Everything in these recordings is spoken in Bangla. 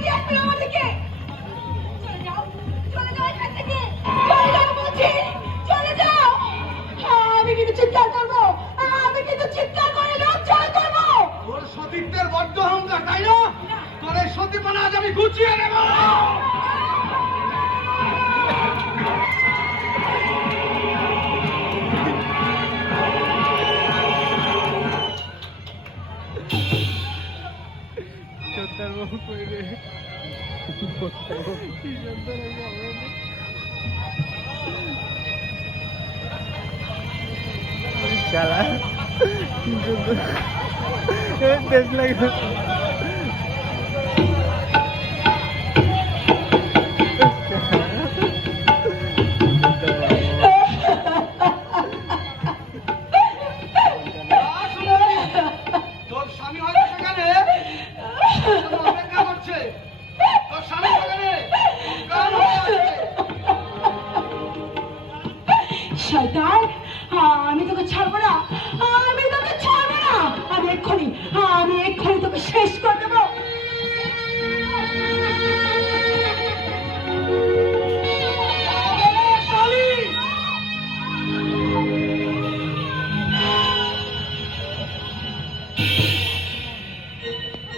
দিয়ে আসবে আমার দিকে। চলে যাও এখান থেকে, চলে যাও বলছি, চলে যাও। আমি কিন্তু চিৎকার করবো, আমি কিন্তু চিৎকার করে লজ্জা করবো। তোর সতীত্বের বড্ড অহংকার, তাই না? তোর এই সতীপনা আজ আমি গুছিয়ে নেব। দেশ লাগে তোর স্বামী হয়তো সেখানে অপেক্ষা করছে। তোর স্বামী সেখানে অজ্ঞান হয়ে আছে। শয়তান, আমি তোকে ছাড়বো না, আমি তোকে ছাড়বো না। আমি এক্ষুনি তোকে শেষ করে দেবো।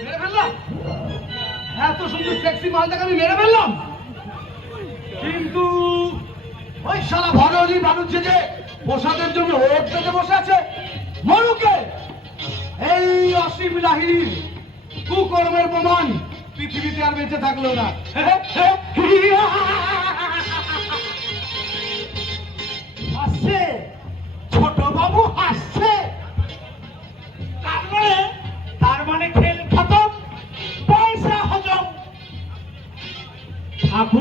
মেরে ফেললাম? এত সুন্দর সেক্সি মালটাকে আমি মেরে ফেললাম, কিন্তু ওই শালা ভরলি বানুচ্ছে যে প্রসাদের জন্য ওট পেতে বসে আছে মরুকে। এই অসীম লাহিড়ির কুকর্মের প্রমাণ পৃথিবীতে আর বেঁচে থাকলো না। হাসছে ছোট বাবু, হাসছে। তার মানে খেল খতম, পয়সা হজম। ঠাকুর